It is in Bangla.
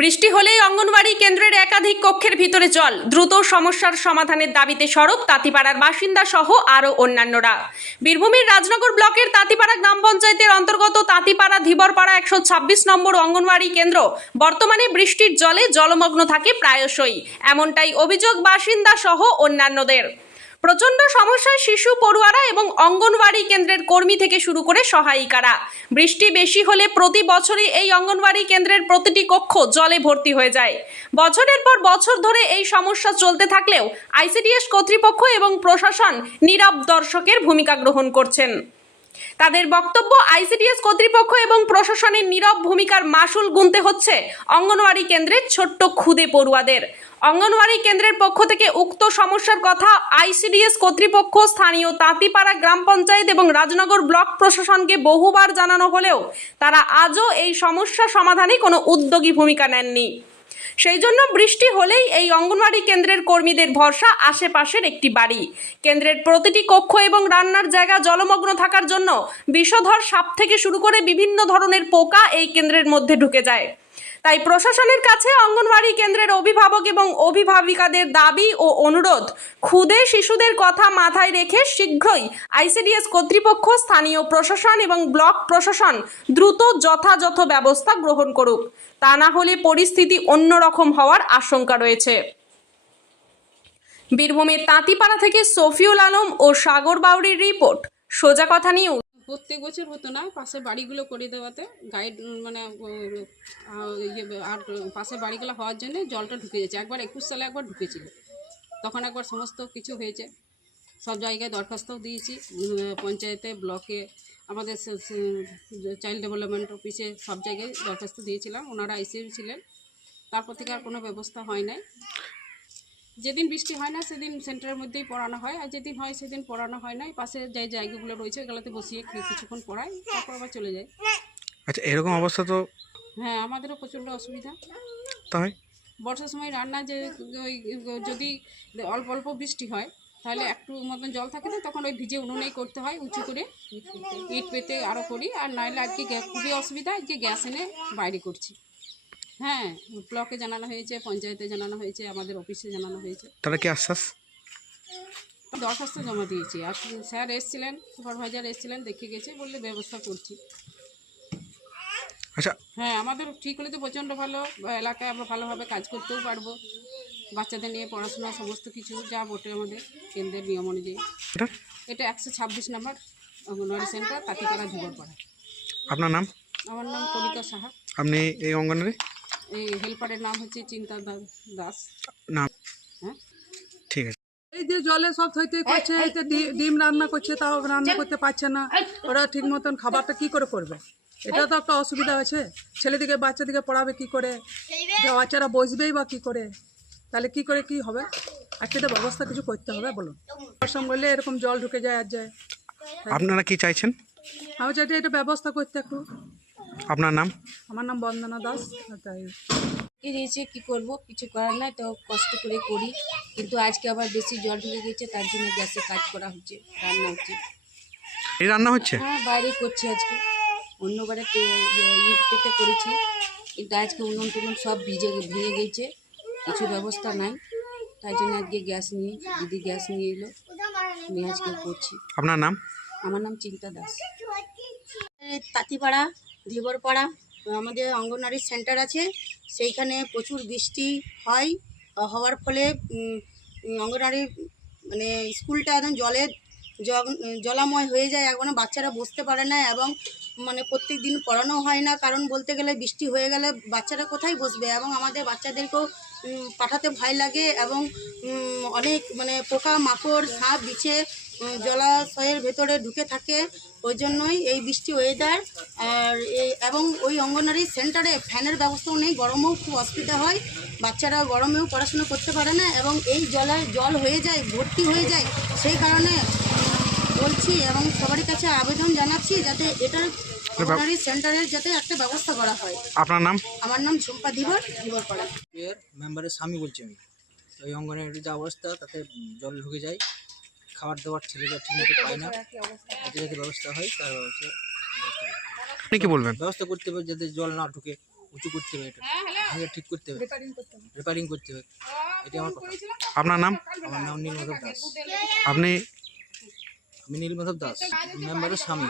বৃষ্টি হলেই অঙ্গনওয়াড়ি কেন্দ্রের একাধিক কক্ষের ভিতরে জল। দ্রুত সমস্যার সমাধানের দাবিতে সড়ক, তাঁতিপাড়ার বাসিন্দা সহ আরও অন্যান্যরা। বীরভূমের রাজনগর ব্লকের তাঁতিপাড়া গ্রাম পঞ্চায়েতের অন্তর্গত তাঁতিপাড়া ধীবরপাড়া একশো ছাব্বিশ নম্বর অঙ্গনওয়াড়ি কেন্দ্র, বর্তমানে বৃষ্টির জলে জলমগ্ন থাকে প্রায়শই। এমনটাই অভিযোগ বাসিন্দা সহ অন্যান্যদের। প্রচণ্ড সমস্যায় শিশু, পড়ুয়ারা এবং অঙ্গনওয়াড়ি কেন্দ্রের কর্মী থেকে শুরু করে সহায়িকারা। বৃষ্টি বেশি হলে প্রতি বছরই এই অঙ্গনওয়াড়ি কেন্দ্রের প্রতিটি কক্ষ জলে ভর্তি হয়ে যায়। বছরের পর বছর ধরে এই সমস্যা চলতে থাকলেও আইসিডিএস কর্তৃপক্ষ এবং প্রশাসন নীরব দর্শকের ভূমিকা গ্রহণ করছেন। তাদের বক্তব্য, আইসিডিএস কর্তৃপক্ষ এবং প্রশাসনের নীরব ভূমিকার মাসুল গুনতে হচ্ছে অঙ্গনওয়াড়ি কেন্দ্রের ছোট্ট ক্ষুদে পড়ুয়াদের। অঙ্গনওয়াড়ি কেন্দ্রের পক্ষ থেকে উক্ত সমস্যার কথা আইসিডিএস কর্তৃপক্ষ স্থানীয় তাঁতিপাড়া গ্রাম পঞ্চায়েত এবং রাজনগর ব্লক প্রশাসনকে বহুবার জানানো হলেও তারা আজও এই সমস্যা সমাধানে কোনো উদ্যোগী ভূমিকা নেননি। সেই জন্য বৃষ্টি হলেই এই অঙ্গনওয়াড়ি কেন্দ্রের কর্মীদের ভরসা আশেপাশের একটি বাড়ি। কেন্দ্রের প্রতিটি কক্ষ এবং রান্নার জায়গা জলমগ্ন থাকার জন্য বিষধর সাপ থেকে শুরু করে বিভিন্ন ধরনের পোকা এই কেন্দ্রের মধ্যে ঢুকে যায়। তাই প্রশাসনের কাছে অঙ্গনওয়াড়ি কেন্দ্রের অভিভাবক এবং অভিভাবিকাদের দাবি ও অনুরোধ ক্ষুদে শিশুদের কথা মাথায় রেখে শীঘ্রই আইসিডিএস কর্তৃপক্ষ, স্থানীয় প্রশাসন এবং ব্লক প্রশাসন দ্রুত যথাযথ ব্যবস্থা গ্রহণ করুক। তা না হলে পরিস্থিতি অন্যরকম হওয়ার আশঙ্কা রয়েছে। বীরভূমের তাঁতিপাড়া থেকে সফিউল আলম ও সাগর বাউরির রিপোর্ট, সোজা কথা নিউজ। প্রত্যেক বছর হতো না পাশে বাড়িগুলো করে দেওয়াতে গাইড মানে ইয়ে আর পাশে বাড়িগুলো হওয়ার জন্য জলটা ঢুকে যাচ্ছে। একবার একুশ সালে একবার ঢুকেছিল। তখন একবার সমস্ত কিছু হয়েছে। সব জায়গায় দরখাস্তও দিয়েছি পঞ্চায়েতে, ব্লকে, আমাদের চাইল্ড ডেভেলপমেন্ট অফিসে সব জায়গায় দরখাস্ত দিয়েছিলাম। ওনারা এসেও ছিলেন। তারপর থেকে আর কোনো ব্যবস্থা হয় নাই। যেদিন বৃষ্টি হয় না সেদিন সেন্টারের মধ্যেই পড়ানো হয়। আর যেদিন হয় সেদিন পড়ানো হয় না। পাশে যে জায়গাগুলো রয়েছে ওগুলোতে বসিয়ে কিছুক্ষণ পড়াই তারপর আবার চলে যায় আচ্ছা এরকম অবস্থা তো হ্যাঁ আমাদেরও প্রচণ্ড অসুবিধা। তাই বর্ষার সময় রান্না যে ওই যদি অল্প অল্প বৃষ্টি হয় তাহলে একটু মতন জল থাকে না তখন ওই ভিজে উনুনেই করতে হয় উঁচু করে ইট পেতে আরও করি। আর নাহলে আজকে খুবই অসুবিধা আজকে গ্যাস এনে বাইরে করছি। হ্যাঁ ব্লকে জানানো হয়েছে পঞ্চায়েতে জানানো হয়েছে আমাদের অফিসে জানানো হয়েছে। তারা কি আশ্বাস? দরখাস্ত জমা দিয়েছি। আর স্যার এসছিলেন সুপারভাইজার এসছিলেন দেখে গেছে বললে ব্যবস্থা করছি। আচ্ছা। হ্যাঁ আমাদের ঠিক হলে তো প্রচণ্ড ভালো এলাকায় আমরা ভালোভাবে কাজ করতেও পারব। বাচ্চাদের নিয়ে পড়াশোনা সমস্ত কিছু যা বটে আমাদের কেন্দ্রের নিয়ম অনুযায়ী। এটা? এটা একশো ছাব্বিশ নাম্বার অঙ্গনওয়াড়ি সেন্টার তাঁতিপাড়া ধুবরপাড়া আপনার নাম? আমার নাম কণিকা সাহা। আপনি এই অঙ্গনারী এই হেল্পারের নাম হচ্ছে চিন্তা দাস। নাম? হ্যাঁ? ঠিক আছে। এই যে জলে সব থইতে করছে এই যে ডিম রান্না করছে তাও রান্না করতে পারছে না। ওরা ঠিক মতন খাবারটা কি করে করবে? এটা তো একটা অসুবিধা আছে ছেলেদিকে বাচ্চাদিকে পড়াবে কি করে? বাচ্চারা বসবেই বা কি করে? তাহলে কি করে কি হবে? একটা তো ব্যবস্থা কিছু করতে হবে বলুন। সঙ্গে বললে এরকম জল ঢুকে যায় আর যায়। আপনারা কি চাইছেন? আমি চাইছি এটা ব্যবস্থা করতে একটু। আপনার নাম? আমার নাম বন্দনা দাস কি দিয়েছে কি করব কিছু করার নাই তো কষ্ট করে করি। কিন্তু আজকে আবার বেশি জল ঢুকে গেছে তার জন্য গ্যাসে কাজ করা হচ্ছে রান্না হচ্ছে। এই রান্না হচ্ছে? হ্যাঁ বাইরে করছি আজকে। অন্যবারে ইয়ে- ইট পেতে করেছি। কিন্তু আজকে উনুন টুনুন সব ভিজে ভেঙে গেছে কিছু ব্যবস্থা নাই। তাই জন্য আজকে গ্যাস নিয়ে দিদি গ্যাস নিয়ে এলো নিয়ে আজকে করছি। আপনার নাম? আমার নাম চিন্তা দাস। তাঁতিপাড়া ধীবরপাড়া, আমাদের অঙ্গনওয়াড়ি সেন্টার আছে। সেইখানে প্রচুর বৃষ্টি হয়। হওয়ার ফলে অঙ্গনওয়াড়ি মানে স্কুলটা একদম জলে জলাময় হয়ে যায়। এখন বাচ্চারা বসতে পারে না এবং মানে প্রত্যেক দিন পড়ানো হয় না। কারণ বলতে গেলে বৃষ্টি হয়ে গেলে বাচ্চারা কোথায় বসবে? এবং আমাদের বাচ্চাদেরকেও পাঠাতে ভয় লাগে এবং অনেক মানে পোকা মাকড় সাপ, বিছে জলাশয়ের ভেতরে ঢুকে থাকে। ওই জন্যই এই বৃষ্টি ওয়েদার আর এই এবং ওই অঙ্গনারী সেন্টারে ফ্যানের ব্যবস্থাও নেই গরমেও খুব অসুবিধা হয়। বাচ্চারা গরমেও পড়াশোনা করতে পারে না এবং এই জলে জল হয়ে যায় ভর্তি হয়ে যায় সেই কারণে বলছি এবং সবারই কাছে আবেদন জানাচ্ছি যাতে এটার অঙ্গনারী সেন্টারের যাতে একটা ব্যবস্থা করা হয়। আপনার নাম? আমার নাম ঝুম্পা ধীবর ধীবরপাড়া এর মেম্বারের স্বামী বলছি আমি। ওই এই অঙ্গনের যা অবস্থা তাতে জল ঢুকে যায়। খাবার দাবার ছেলেরা ঠিকমতো পায় না। যাতে যাতে ব্যবস্থা হয় তার ব্যবস্থা। আপনি কি বলবেন? ব্যবস্থা করতে হবে যাতে জল না ঢুকে উঁচু করতে হবে এটা। আগে ঠিক করতে হবে। রিপেয়ারিং করতে হবে। এটা আমার কথা। আপনার নাম? আমার নাম নীলমাধব দাস। আপনি? আমি নীলমাধব দাস মেম্বারের স্বামী।